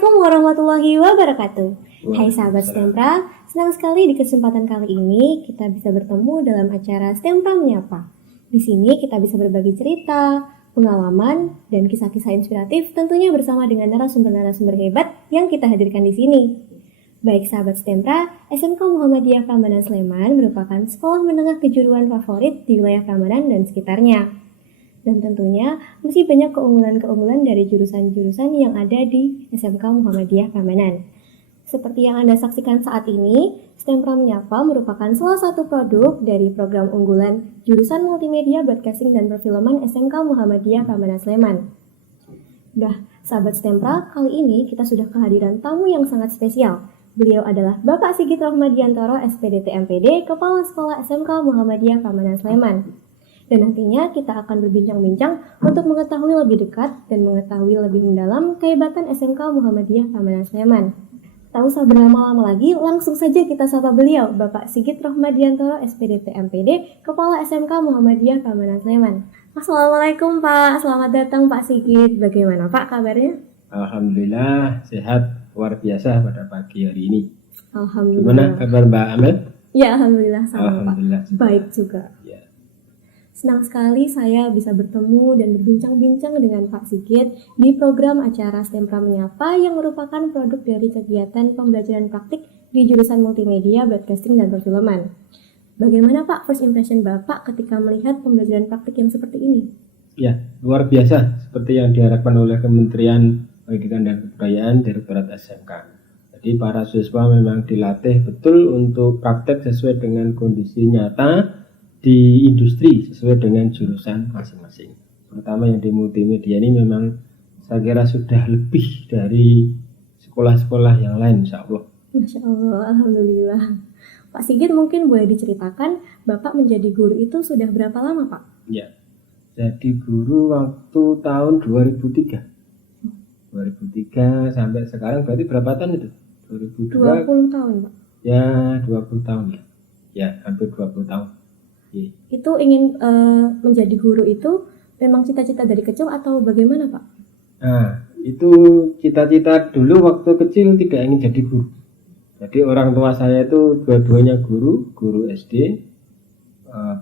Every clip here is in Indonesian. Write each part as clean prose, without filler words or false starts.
Assalamualaikum warahmatullahi wabarakatuh. Hai sahabat STEMPRA, senang sekali di kesempatan kali ini kita bisa bertemu dalam acara STEMPRA Menyapa. Di sini kita bisa berbagi cerita, pengalaman, dan kisah-kisah inspiratif tentunya bersama dengan narasumber-narasumber hebat yang kita hadirkan di sini. Baik sahabat STEMPRA, SMK Muhammadiyah Prambanan Sleman merupakan sekolah menengah kejuruan favorit di wilayah Prambanan dan sekitarnya. Dan tentunya masih banyak keunggulan-keunggulan dari jurusan-jurusan yang ada di SMK Muhammadiyah Prambanan. Seperti yang Anda saksikan saat ini, STEMPRA Menyapa merupakan salah satu produk dari program unggulan jurusan Multimedia, Broadcasting, dan Perfilman SMK Muhammadiyah Prambanan Sleman. Nah, sahabat STEMPRA, kali ini kita sudah kehadiran tamu yang sangat spesial. Beliau adalah Bapak Sigit Rohmadiantoro, SPDT MPD, Kepala Sekolah SMK Muhammadiyah Prambanan Sleman. Dan nantinya kita akan berbincang-bincang untuk mengetahui lebih dekat dan mengetahui lebih mendalam kehebatan SMK Muhammadiyah Prambanan Sleman. Tak usah berlama-lama lagi, langsung saja kita sapa beliau, Bapak Sigit Rohmadiantoro, SPDT MPD, Kepala SMK Muhammadiyah Prambanan Sleman. Assalamualaikum Pak, selamat datang Pak Sigit. Bagaimana Pak kabarnya? Alhamdulillah sehat luar biasa pada pagi hari ini. Alhamdulillah. Gimana kabar Mbak Ahmed? Ya, alhamdulillah sama Alhamdulillah Pak. Baik juga. Ya. Senang sekali saya bisa bertemu dan berbincang-bincang dengan Pak Sigit di program acara STEMPRA Menyapa yang merupakan produk dari kegiatan pembelajaran praktik di jurusan Multimedia, Broadcasting, dan Perfilman. Bagaimana Pak first impression Bapak ketika melihat pembelajaran praktik yang seperti ini? Ya, luar biasa seperti yang diharapkan oleh Kementerian Pendidikan dan Kebudayaan Direktorat SMK. Jadi para siswa memang dilatih betul untuk praktek sesuai dengan kondisi nyata di industri sesuai dengan jurusan masing-masing. Terutama yang di multimedia ini memang saya kira sudah lebih dari sekolah-sekolah yang lain, insya Allah. Masya Allah, alhamdulillah. Pak Sigit mungkin boleh diceritakan Bapak menjadi guru itu sudah berapa lama Pak? Ya, jadi guru waktu tahun 2003 sampai sekarang berarti berapa tahun itu? 2002? 20 tahun Pak. Ya, 20 tahun ya. Ya, hampir 20 tahun. Itu ingin menjadi guru itu memang cita-cita dari kecil atau bagaimana Pak? Nah, itu cita-cita dulu waktu kecil tidak ingin jadi guru. Jadi orang tua saya itu dua-duanya guru SD,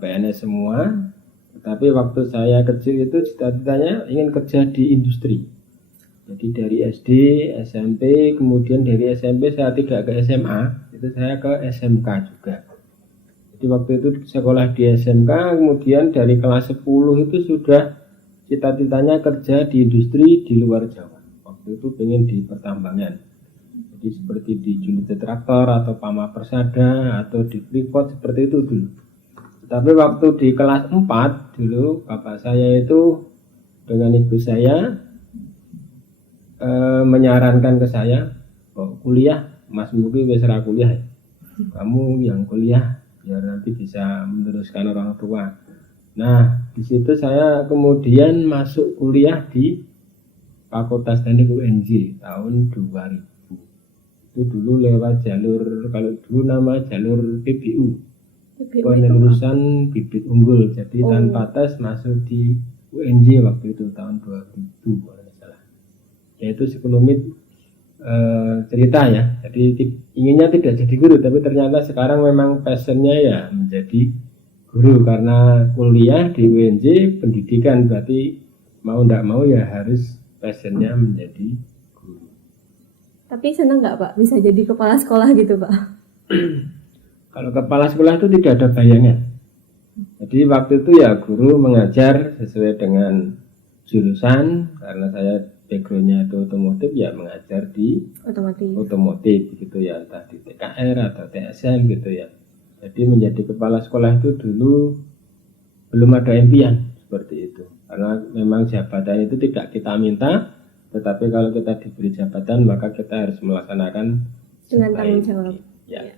PNS semua. Tetapi waktu saya kecil itu cita-citanya ingin kerja di industri. Jadi dari SD, SMP, kemudian dari SMP saya tidak ke SMA, itu saya ke SMK juga. Jadi waktu itu sekolah di SMK, kemudian dari kelas 10 itu sudah cita-citanya kerja di industri di luar Jawa. Waktu itu pengen di pertambangan. Jadi seperti di unit traktor atau Pama Persada atau di Freeport seperti itu dulu. Tapi waktu di kelas 4 dulu bapak saya itu dengan ibu saya menyarankan ke saya, oh, kuliah, Mas Mugi wis ra kuliah. Kamu yang kuliah biar nanti bisa meneruskan orang tua. Nah, di situ saya kemudian masuk kuliah di Fakultas Teknik UNJ tahun 2000. Itu dulu lewat jalur, kalau dulu nama jalur PBU, penelusuran bibit unggul. Jadi tanpa tes masuk di UNJ waktu itu tahun 2000 kalau tidak salah. Yaitu sekelumit cerita ya. Jadi inginnya tidak jadi guru, tapi ternyata sekarang memang passionnya ya menjadi guru karena kuliah di UNJ pendidikan, berarti mau tidak mau ya harus passionnya menjadi guru. Tapi senang nggak Pak bisa jadi kepala sekolah gitu Pak? Kalau kepala sekolah itu tidak ada bayarnya. Jadi waktu itu ya guru mengajar sesuai dengan jurusan, karena saya backgroundnya itu otomotif, ya mengajar di otomotif gitu ya, entah di TKR atau TSM gitu ya. Jadi menjadi kepala sekolah itu dulu belum ada impian seperti itu, karena memang jabatan itu tidak kita minta, tetapi kalau kita diberi jabatan maka kita harus melaksanakan dengan tanggung jawab. Ya.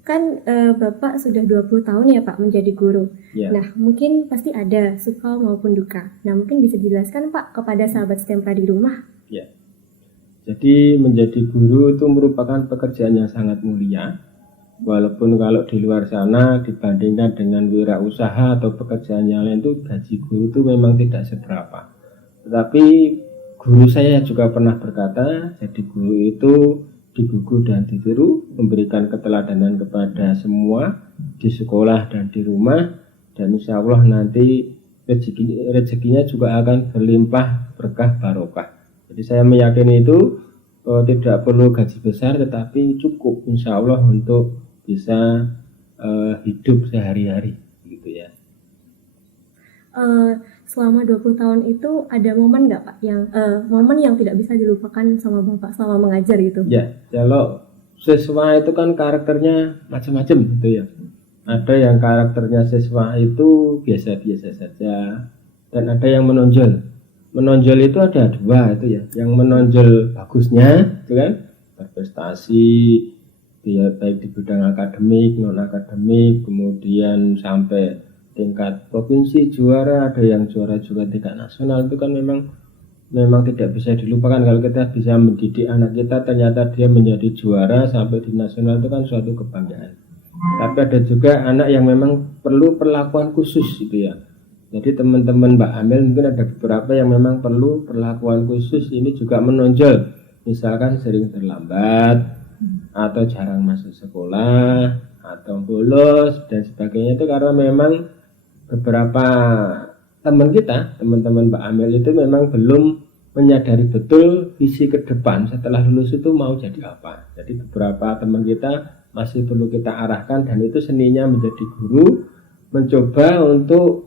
Kan Bapak sudah 20 tahun ya Pak menjadi guru. Ya. Nah, mungkin pasti ada suka maupun duka. Nah, mungkin bisa dijelaskan Pak kepada sahabat STEMPRA di rumah. Ya. Jadi menjadi guru itu merupakan pekerjaan yang sangat mulia. Walaupun kalau di luar sana dibandingkan dengan wirausaha atau pekerjaan yang lain itu gaji guru itu memang tidak seberapa. Tetapi Guru saya juga pernah berkata, jadi guru itu digugu dan ditiru, memberikan keteladanan kepada semua di sekolah dan di rumah, dan insya Allah nanti rezekinya juga akan berlimpah berkah barokah. Jadi saya meyakini itu tidak perlu gaji besar, tetapi cukup insya Allah untuk bisa hidup sehari-hari gitu ya. Selama 20 tahun itu ada momen nggak Pak yang momen yang tidak bisa dilupakan sama Bapak selama mengajar gitu? Ya, kalau siswa itu kan karakternya macam-macam gitu ya. Ada yang karakternya siswa itu biasa-biasa saja, dan ada yang menonjol. Menonjol itu ada dua itu ya. Yang menonjol bagusnya itu kan berprestasi, dia baik di bidang akademik, non akademik, kemudian sampai tingkat provinsi juara, ada yang juara juga tingkat nasional. Itu kan memang tidak bisa dilupakan. Kalau kita bisa mendidik anak kita, ternyata dia menjadi juara sampai di nasional, itu kan suatu kebanggaan. Tapi ada juga anak yang memang perlu perlakuan khusus gitu ya. Jadi teman-teman Mbak Amel mungkin ada beberapa yang memang perlu perlakuan khusus. Ini juga menonjol, misalkan sering terlambat atau jarang masuk sekolah atau bolos dan sebagainya. Itu karena memang beberapa teman-teman Mbak Amel itu memang belum menyadari betul visi ke depan setelah lulus itu mau jadi apa. Jadi beberapa teman kita masih perlu kita arahkan, dan itu seninya menjadi guru, mencoba untuk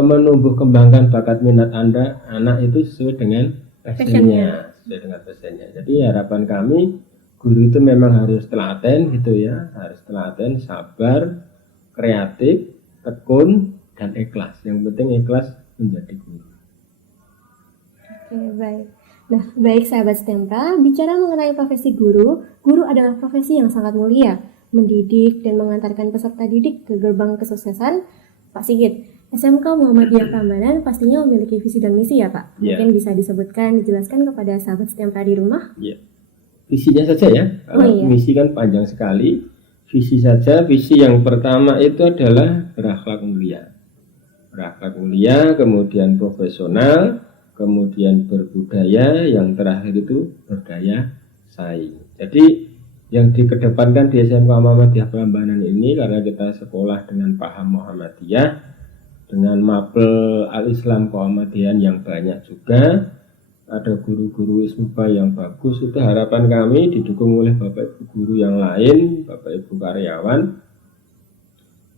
menumbuh kembangkan bakat minat anak itu sesuai dengan passionnya. Jadi harapan kami, guru itu memang harus telaten gitu ya, harus telaten, sabar, kreatif, tekun, dan ikhlas. Yang penting ikhlas menjadi guru. Oke, baik. Nah, baik sahabat STEMPRA, bicara mengenai profesi guru, guru adalah profesi yang sangat mulia, mendidik dan mengantarkan peserta didik ke gerbang kesuksesan. Pak Sigit, SMK Muhammadiyah Prambanan pastinya memiliki visi dan misi ya Pak? Yeah. Mungkin bisa dijelaskan kepada sahabat STEMPRA di rumah? Yeah. Visinya saja ya, kalau misi kan panjang sekali. Visi saja, visi yang pertama itu adalah berakhlak mulia. Berakhlak mulia, kemudian profesional, kemudian berbudaya, yang terakhir itu berdaya saing. Jadi yang dikedepankan di SMK Muhammadiyah Prambanan ini, karena kita sekolah dengan paham Muhammadiyah, dengan mapel Al-Islam Muhammadiyan yang banyak juga, ada guru-guru ismuba yang bagus, itu harapan kami didukung oleh Bapak Ibu guru yang lain, Bapak Ibu karyawan,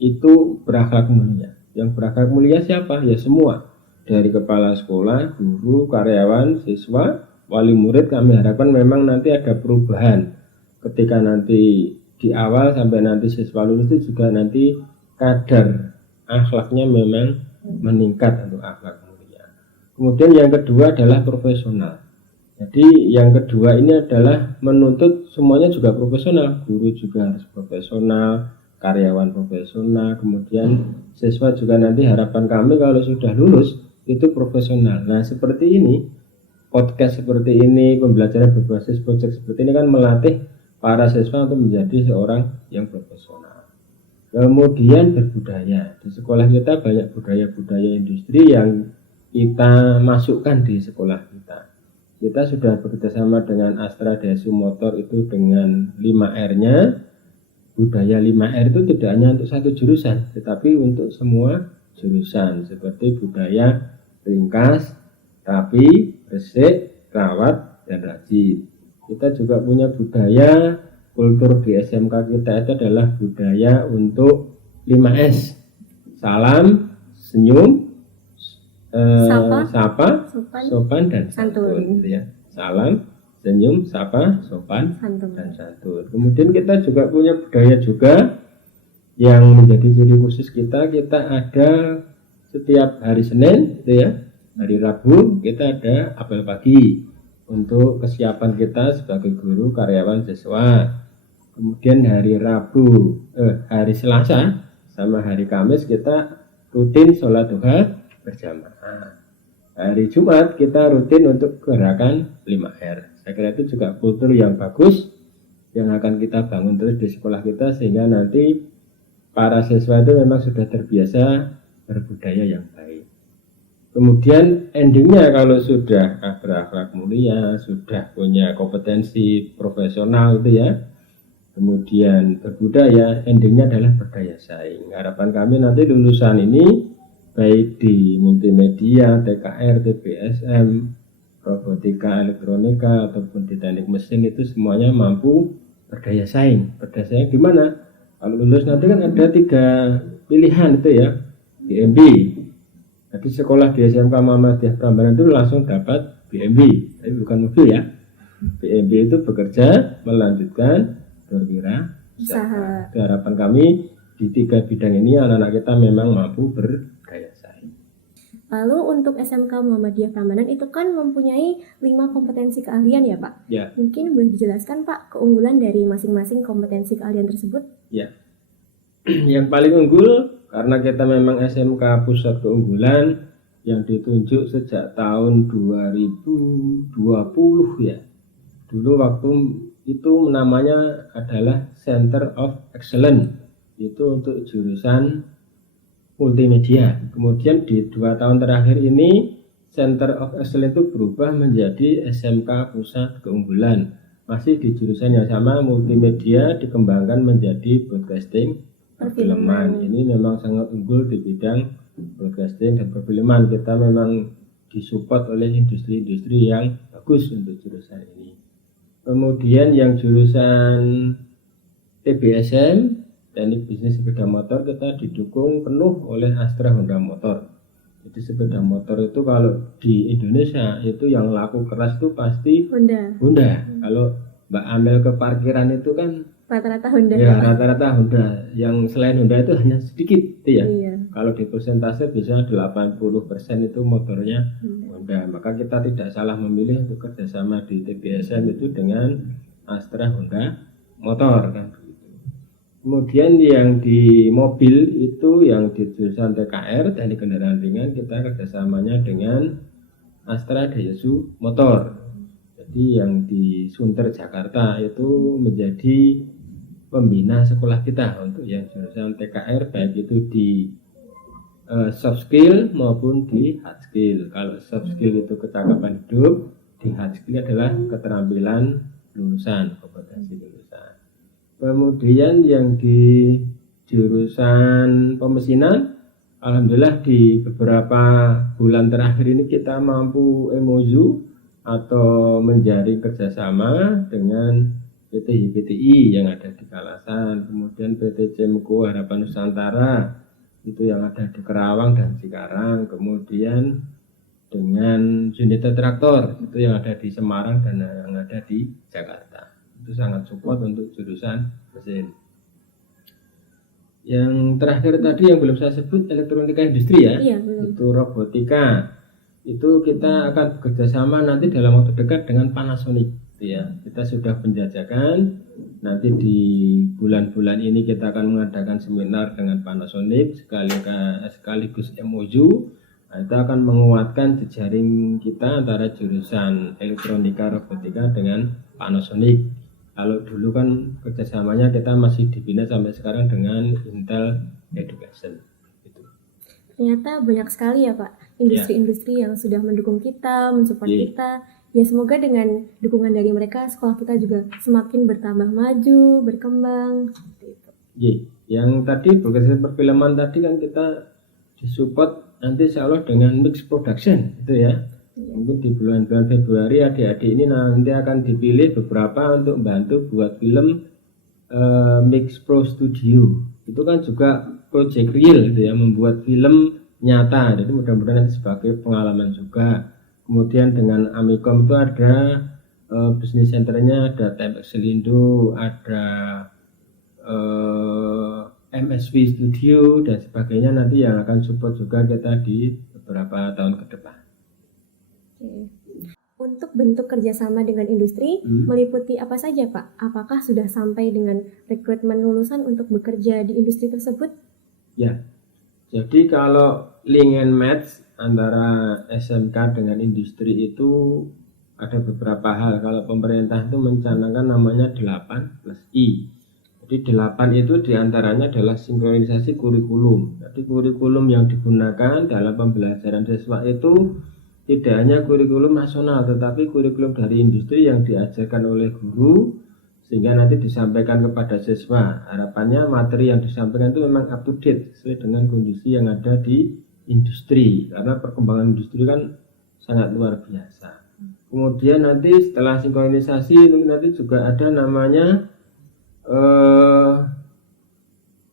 itu berakhlak mulia. Yang berakhlak mulia siapa? Ya semua. Dari kepala sekolah, guru, karyawan, siswa, wali murid, kami harapkan memang nanti ada perubahan. Ketika nanti di awal sampai nanti siswa lulus itu juga nanti kadar akhlaknya memang meningkat untuk akhlak mulia. Kemudian yang kedua adalah profesional. Jadi yang kedua ini adalah menuntut semuanya juga profesional. Guru juga harus profesional, karyawan profesional, kemudian siswa juga nanti harapan kami kalau sudah lulus itu profesional. Nah seperti ini, podcast seperti ini, pembelajaran berbasis project seperti ini kan melatih para siswa untuk menjadi seorang yang profesional. Kemudian berbudaya. Di sekolah kita banyak budaya-budaya industri yang kita masukkan di sekolah kita. Kita sudah bekerjasama dengan Astra Desu Motor itu dengan 5R-nya. Budaya 5R itu tidak hanya untuk satu jurusan, tetapi untuk semua jurusan, seperti budaya ringkas, rapi, resik, rawat, dan rajin. Kita juga punya budaya kultur di SMK kita itu adalah budaya untuk 5S. Salam, senyum, sapa, sopan, dan santun. Ya. Salam, senyum, sapa, sopan, dan santun. Kemudian kita juga punya budaya juga yang menjadi ciri khusus kita. Kita ada setiap hari Senin, gitu ya, hari Rabu kita ada apel pagi untuk kesiapan kita sebagai guru, karyawan, siswa. Kemudian hari Selasa sama hari Kamis kita rutin sholat duha berjamaah. Hari Jumat kita rutin untuk gerakan 5R. Saya kira itu juga kultur yang bagus yang akan kita bangun terus di sekolah kita, sehingga nanti para siswa itu memang sudah terbiasa berbudaya yang baik. Kemudian endingnya kalau sudah berakhlak mulia, sudah punya kompetensi profesional itu ya, kemudian berbudaya, endingnya adalah berdaya saing. Harapan kami nanti lulusan ini baik di multimedia, TKR, TBSM, robotika, elektronika ataupun di teknik mesin itu semuanya mampu berdaya saing. Berdaya saing gimana? Kalau lulus nanti kan ada 3 pilihan itu ya, BMB. Jadi sekolah di SMK Muhammadiyah Prambanan itu langsung dapat BMB, tapi bukan mobil ya. BMB itu bekerja melanjutkan berwirausaha. Harapan kami di 3 bidang ini anak-anak kita memang mampu berdaya saing. Lalu untuk SMK Muhammadiyah Prambanan itu kan mempunyai 5 kompetensi keahlian ya Pak? Ya. Mungkin boleh dijelaskan Pak keunggulan dari masing-masing kompetensi keahlian tersebut? Ya. Yang paling unggul karena kita memang SMK pusat keunggulan yang ditunjuk sejak tahun 2020 ya. Dulu waktu itu namanya adalah Center of Excellence, itu untuk jurusan multimedia. Kemudian di 2 tahun terakhir ini Center of Excellence itu berubah menjadi SMK pusat keunggulan. Masih di jurusan yang sama, multimedia dikembangkan menjadi broadcasting perfilman. Ini memang sangat unggul di bidang broadcasting dan perfilman. Kita memang disupport oleh industri-industri yang bagus untuk jurusan ini. Kemudian yang jurusan TBSM, teknik bisnis sepeda motor, kita didukung penuh oleh Astra Honda Motor. Jadi sepeda motor itu kalau di Indonesia itu yang laku keras itu pasti Honda. Kalau Mbak Amel ke parkiran itu kan rata-rata Honda. Ya, rata-rata Honda. Yang selain Honda itu hanya sedikit itu ya. Iya. Kalau di persentase bisa 80% itu motornya Honda. Maka kita tidak salah memilih untuk kerjasama di TBSM itu dengan Astra Honda Motor kan. Kemudian yang di mobil itu yang di jurusan TKR, teknik kendaraan ringan, kita kerjasamanya dengan Astra Daihatsu Motor. Jadi yang di Sunter Jakarta itu menjadi pembina sekolah kita untuk yang jurusan TKR, baik itu di soft skill maupun di hard skill. Kalau soft skill itu kecakapan hidup, di hard skill adalah keterampilan lulusan, kompetensi lulusan. Kemudian yang di jurusan pemesinan, alhamdulillah di beberapa bulan terakhir ini kita mampu MOU atau menjalin kerjasama dengan PT HPTI yang ada di Kalasan, kemudian PT Cemco Harapan Nusantara itu yang ada di Kerawang dan Cikarang, kemudian dengan Junita Traktor itu yang ada di Semarang dan yang ada di Jakarta. Itu sangat support untuk jurusan mesin. Yang terakhir tadi yang belum saya sebut elektronika industri ya, itu robotika. Itu kita akan bekerjasama nanti dalam waktu dekat dengan Panasonic. Ya, kita sudah penjajakan. Nanti di bulan-bulan ini kita akan mengadakan seminar dengan Panasonic sekaligus MOU. Nah, itu akan menguatkan jejaring kita antara jurusan elektronika robotika dengan Panasonic. Kalau dulu kan kerjasamanya kita masih dibina sampai sekarang dengan Intel Education. Ternyata banyak sekali ya Pak industri-industri yang sudah mendukung kita, mensupport kita. Ya semoga dengan dukungan dari mereka sekolah kita juga semakin bertambah maju, berkembang seperti itu. Yang tadi berkaitan perfilman tadi kan kita disupport nanti insya Allah dengan mix production itu ya. Mungkin di bulan-bulan Februari adik-adik ini nanti akan dipilih beberapa untuk membantu buat film Mix Pro Studio. Itu kan juga project real gitu ya, membuat film nyata. Jadi mudah-mudahan nanti sebagai pengalaman juga. Kemudian dengan Amikom itu ada bisnis centernya, ada Timex Selindo, ada MSV Studio dan sebagainya nanti yang akan support juga kita di beberapa tahun ke depan. Untuk bentuk kerjasama dengan industri meliputi apa saja Pak? Apakah sudah sampai dengan rekrutmen lulusan untuk bekerja di industri tersebut? Ya, jadi kalau link and match antara SMK dengan industri itu ada beberapa hal. Kalau pemerintah itu mencanangkan namanya 8+I. Jadi 8 itu diantaranya adalah sinkronisasi kurikulum. Jadi kurikulum yang digunakan dalam pembelajaran siswa itu tidak hanya kurikulum nasional, tetapi kurikulum dari industri yang diajarkan oleh guru sehingga nanti disampaikan kepada siswa. Harapannya materi yang disampaikan itu memang up to date sesuai dengan kondisi yang ada di industri, karena perkembangan industri kan sangat luar biasa. Kemudian nanti setelah sinkronisasi nanti juga ada namanya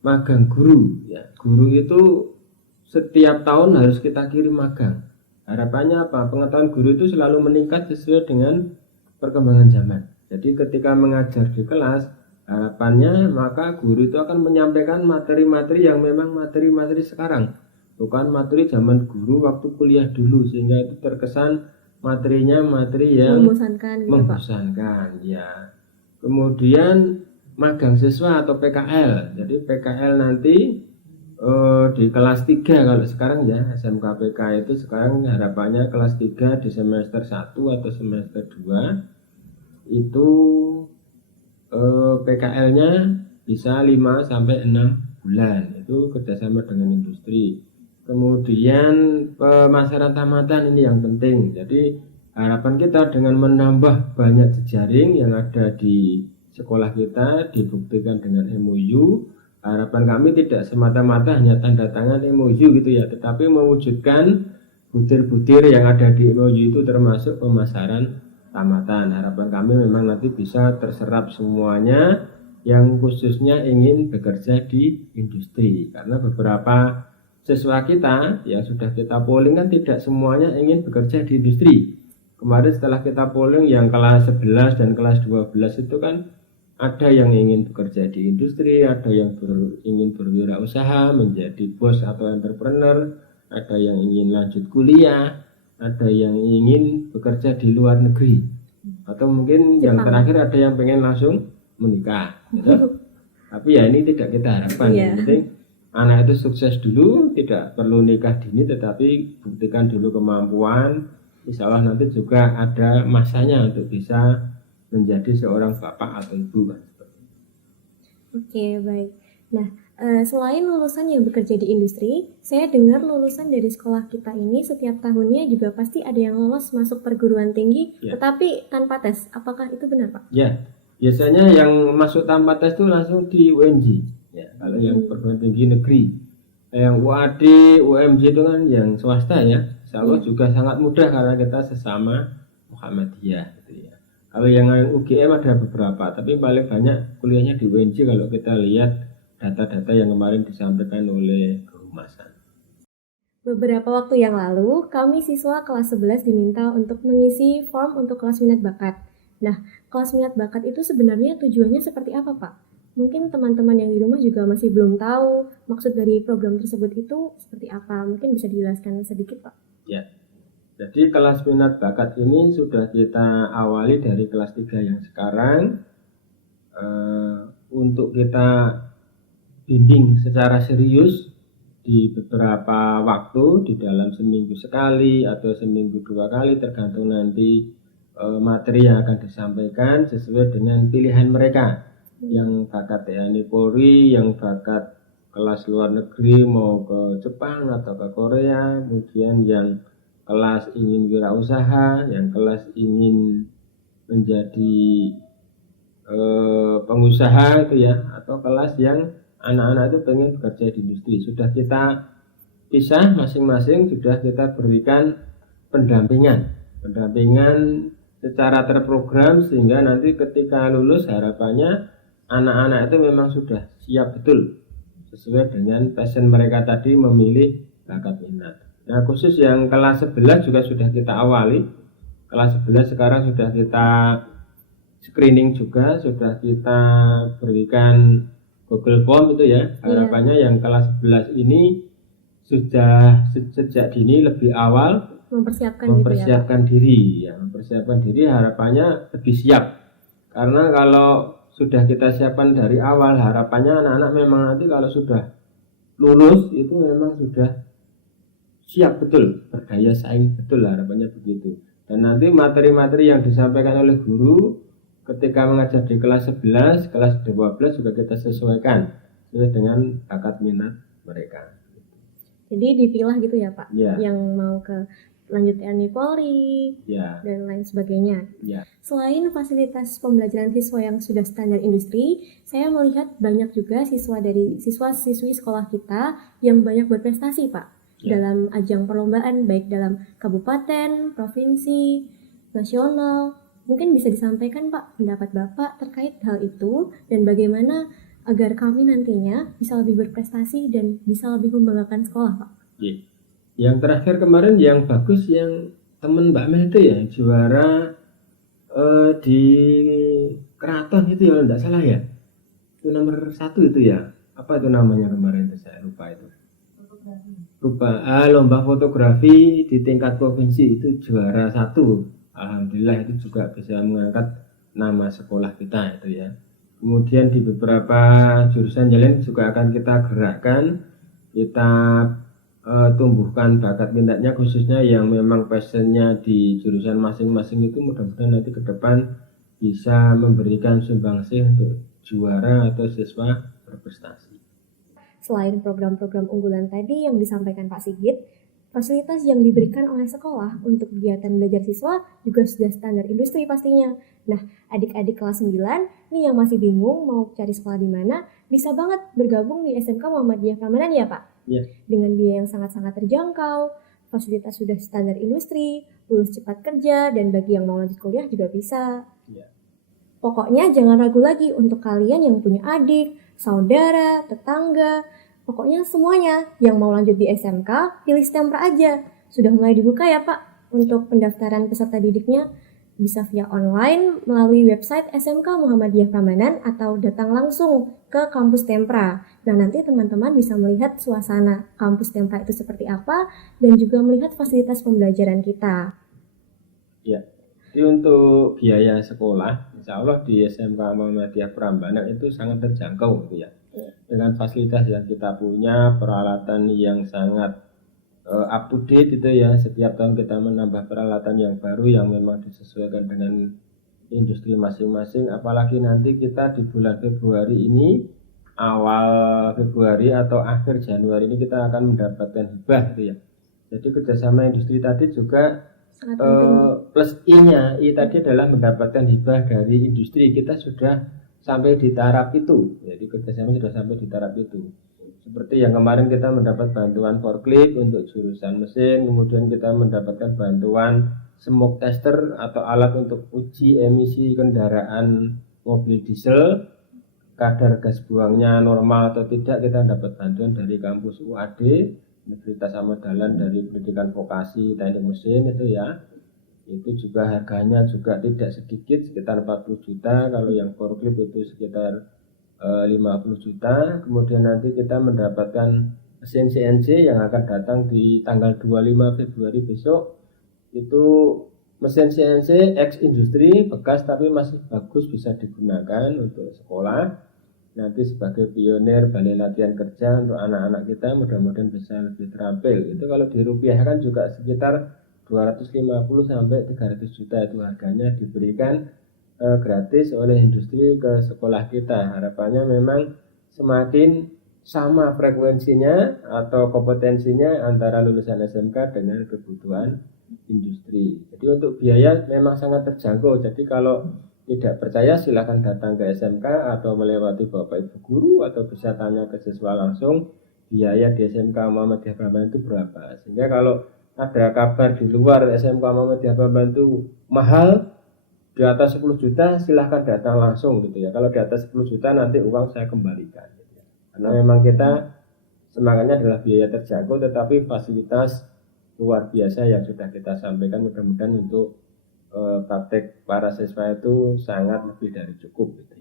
magang guru ya. Guru itu setiap tahun harus kita kirim magang. Harapannya apa? Pengetahuan guru itu selalu meningkat sesuai dengan perkembangan zaman. Jadi ketika mengajar di kelas, harapannya maka guru itu akan menyampaikan materi-materi yang memang materi-materi sekarang, bukan materi zaman guru waktu kuliah dulu, sehingga itu terkesan materinya materi yang membosankan ya. Kemudian magang siswa atau PKL. Jadi PKL nanti di kelas 3 kalau sekarang ya, SMKPK itu sekarang harapannya kelas 3 di semester 1 atau semester 2 itu PKL-nya bisa 5 sampai 6 bulan. Itu kerjasama dengan industri. Kemudian pemasaran tamatan ini yang penting. Jadi harapan kita dengan menambah banyak jejaring yang ada di sekolah kita dibuktikan dengan MOU. Harapan kami tidak semata-mata hanya tanda tangan MOU gitu ya, tetapi mewujudkan butir-butir yang ada di MOU itu termasuk pemasaran tamatan. Harapan kami memang nanti bisa terserap semuanya yang khususnya ingin bekerja di industri, karena beberapa siswa kita yang sudah kita polling kan tidak semuanya ingin bekerja di industri. Kemarin setelah kita polling yang kelas 11 dan kelas 12 itu kan ada yang ingin bekerja di industri, ada yang ingin berwirausaha menjadi bos atau entrepreneur, ada yang ingin lanjut kuliah, ada yang ingin bekerja di luar negeri, atau mungkin yang terakhir ada yang pengen langsung menikah gitu. Tapi ya ini tidak kita harapkan. Yang penting anak itu sukses dulu, tidak perlu nikah dini, tetapi buktikan dulu kemampuan. Insya Allah nanti juga ada masanya untuk bisa menjadi seorang bapak atau ibu kan. Oke, baik. Nah, selain lulusan yang bekerja di industri, saya dengar lulusan dari sekolah kita ini setiap tahunnya juga pasti ada yang lolos masuk perguruan tinggi, tetapi tanpa tes. Apakah itu benar, Pak? Ya, biasanya yang masuk tanpa tes itu langsung di UNJ. Ya, kalau yang perguruan tinggi negeri, yang UAD, UMJ itu kan yang swasta ya. Insya Allah juga sangat mudah karena kita sesama Muhammadiyah gitu ya. Kalau yang UGM ada beberapa, tapi paling banyak kuliahnya di UNJ kalau kita lihat data-data yang kemarin disampaikan oleh kehumasan. Beberapa waktu yang lalu, kami siswa kelas 11 diminta untuk mengisi form untuk kelas minat bakat. Nah, kelas minat bakat itu sebenarnya tujuannya seperti apa, Pak? Mungkin teman-teman yang di rumah juga masih belum tahu maksud dari program tersebut itu seperti apa. Mungkin bisa dijelaskan sedikit, Pak? Ya. Jadi kelas minat bakat ini sudah kita awali dari kelas 3 yang sekarang untuk kita bimbing secara serius di beberapa waktu, di dalam seminggu sekali atau seminggu 2 kali tergantung nanti materi yang akan disampaikan sesuai dengan pilihan mereka. Yang bakat TNI Polri, yang bakat kelas luar negeri mau ke Jepang atau ke Korea, kemudian yang kelas ingin wirausaha, yang kelas ingin menjadi pengusaha itu ya, atau kelas yang anak-anak itu pengen bekerja di industri. Sudah kita pisah masing-masing, sudah kita berikan pendampingan secara terprogram sehingga nanti ketika lulus harapannya anak-anak itu memang sudah siap betul sesuai dengan passion mereka tadi memilih bakat minat. Nah, khusus yang kelas 11 juga sudah kita awali. Kelas 11 sekarang sudah kita screening juga, sudah kita berikan Google Form itu ya. Harapannya yang kelas 11 ini sudah sejak dini lebih awal mempersiapkan diri ya. Mempersiapkan diri harapannya lebih siap. Karena kalau sudah kita siapkan dari awal, harapannya anak-anak memang nanti kalau sudah lulus itu memang sudah siap betul, berdaya saing betul, harapannya begitu. Dan nanti materi-materi yang disampaikan oleh guru ketika mengajar di kelas 11, kelas 12 juga kita sesuaikan sesuai dengan bakat minat mereka. Jadi dipilah gitu ya Pak, Ya. yang mau ke lanjut TNI Polri Ya, dan lain sebagainya. ya. Selain fasilitas pembelajaran siswa yang sudah standar industri, saya melihat banyak juga siswa-siswi sekolah kita yang banyak berprestasi Pak, Ya. dalam ajang perlombaan baik dalam kabupaten, provinsi, nasional. Mungkin bisa disampaikan Pak pendapat Bapak terkait hal itu dan bagaimana agar kami nantinya bisa lebih berprestasi dan bisa lebih membanggakan sekolah Pak. Ya. Yang terakhir kemarin yang bagus yang temen Mbak Mel itu ya juara di keraton itu ya, enggak salah ya. Itu nomor 1 itu ya. Apa itu namanya kemarin itu saya lupa itu. Lomba fotografi di tingkat provinsi itu juara 1. Alhamdulillah itu juga bisa mengangkat nama sekolah kita itu ya. Kemudian di beberapa jurusan lain juga akan kita gerakkan, kita tumbuhkan bakat minatnya, khususnya yang memang passionnya di jurusan masing-masing itu mudah-mudahan nanti ke depan bisa memberikan sumbangsih untuk juara atau siswa berprestasi. Selain program-program unggulan tadi yang disampaikan Pak Sigit, fasilitas yang diberikan oleh sekolah untuk kegiatan belajar siswa juga sudah standar industri pastinya. Nah, adik-adik kelas 9 nih yang masih bingung mau cari sekolah di mana, bisa banget bergabung di SMK Muhammadiyah Prambanan ya Pak? Ya. Dengan biaya yang sangat-sangat terjangkau, fasilitas sudah standar industri, lulus cepat kerja, dan bagi yang mau lanjut kuliah juga bisa. Ya. Pokoknya jangan ragu lagi untuk kalian yang punya adik, saudara, tetangga, pokoknya semuanya yang mau lanjut di SMK, pilih STEMPRA aja. Sudah mulai dibuka ya Pak untuk pendaftaran peserta didiknya. Bisa via online melalui website SMK Muhammadiyah Prambanan atau datang langsung ke kampus STEMPRA. Nah nanti teman-teman bisa melihat suasana kampus STEMPRA itu seperti apa dan juga melihat fasilitas pembelajaran kita. Ya. Jadi untuk biaya sekolah, insya Allah di SMK Muhammadiyah Prambanan itu sangat terjangkau gitu ya. Dengan fasilitas yang kita punya, peralatan yang sangat up to date itu ya, setiap tahun kita menambah peralatan yang baru yang memang disesuaikan dengan industri masing-masing. Apalagi nanti kita di bulan Februari ini, awal Februari atau akhir Januari ini kita akan mendapatkan hibah gitu ya. Jadi kerjasama industri tadi juga Sangat penting. plus I-nya, I tadi adalah mendapatkan hibah dari industri. Kita sudah sampai di taraf itu, jadi kerjasama sudah sampai di taraf itu. Seperti yang kemarin kita mendapat bantuan forklift untuk jurusan mesin, kemudian kita mendapatkan bantuan smoke tester atau alat untuk uji emisi kendaraan mobil diesel, kadar gas buangnya normal atau tidak. Kita dapat bantuan dari kampus UAD, Universitas Ahmad Dahlan, dari pendidikan vokasi teknik mesin itu ya. Itu juga harganya juga tidak sedikit, sekitar 40 juta. Kalau yang forklift itu sekitar 50 juta. Kemudian nanti kita mendapatkan mesin CNC yang akan datang di tanggal 25 Februari besok. Itu mesin CNC ex industri bekas tapi masih bagus, bisa digunakan untuk sekolah. Nanti sebagai pionir balai latihan kerja untuk anak-anak kita, mudah-mudahan bisa lebih terampil. Itu kalau dirupiahkan juga sekitar 250 sampai 300 juta itu harganya, diberikan gratis oleh industri ke sekolah kita. Harapannya memang semakin sama frekuensinya atau kompetensinya antara lulusan SMK dengan kebutuhan industri. Jadi untuk biaya memang sangat terjangkau. Jadi kalau tidak percaya silahkan datang ke SMK atau melewati Bapak Ibu Guru, atau bisa tanya ke siswa langsung biaya di SMK Muhammadiyah Prambanan itu berapa. Sehingga kalau ada kabar di luar SMK Muhammadiyah Prambanan itu mahal, di atas 10 juta silahkan datang langsung gitu ya. Kalau di atas 10 juta nanti uang saya kembalikan gitu ya. Karena memang kita semangatnya adalah biaya terjangkau tetapi fasilitas luar biasa yang sudah kita sampaikan, mudah-mudahan untuk praktek para siswa itu sangat lebih dari cukup gitu.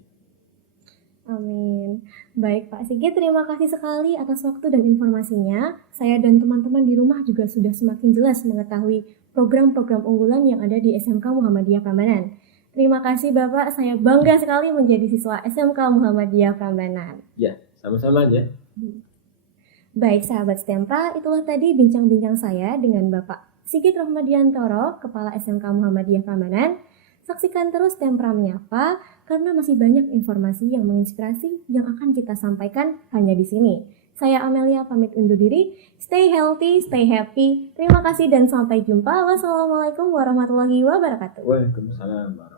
Amin. Baik Pak Sigit, terima kasih sekali atas waktu dan informasinya. Saya dan teman-teman di rumah juga sudah semakin jelas mengetahui program-program unggulan yang ada di SMK Muhammadiyah Prambanan. Terima kasih Bapak, saya bangga sekali menjadi siswa SMK Muhammadiyah Prambanan. Ya, sama-sama ya. Baik sahabat STEMPRA, itulah tadi bincang-bincang saya dengan Bapak Sigit Rohmadiantoro, Kepala SMK Muhammadiyah Prambanan. Saksikan terus Tempra Menyapa karena masih banyak informasi yang menginspirasi yang akan kita sampaikan hanya di sini. Saya Amelia pamit undur diri. Stay healthy, stay happy. Terima kasih dan sampai jumpa. Wassalamualaikum warahmatullahi wabarakatuh. Waalaikumsalam.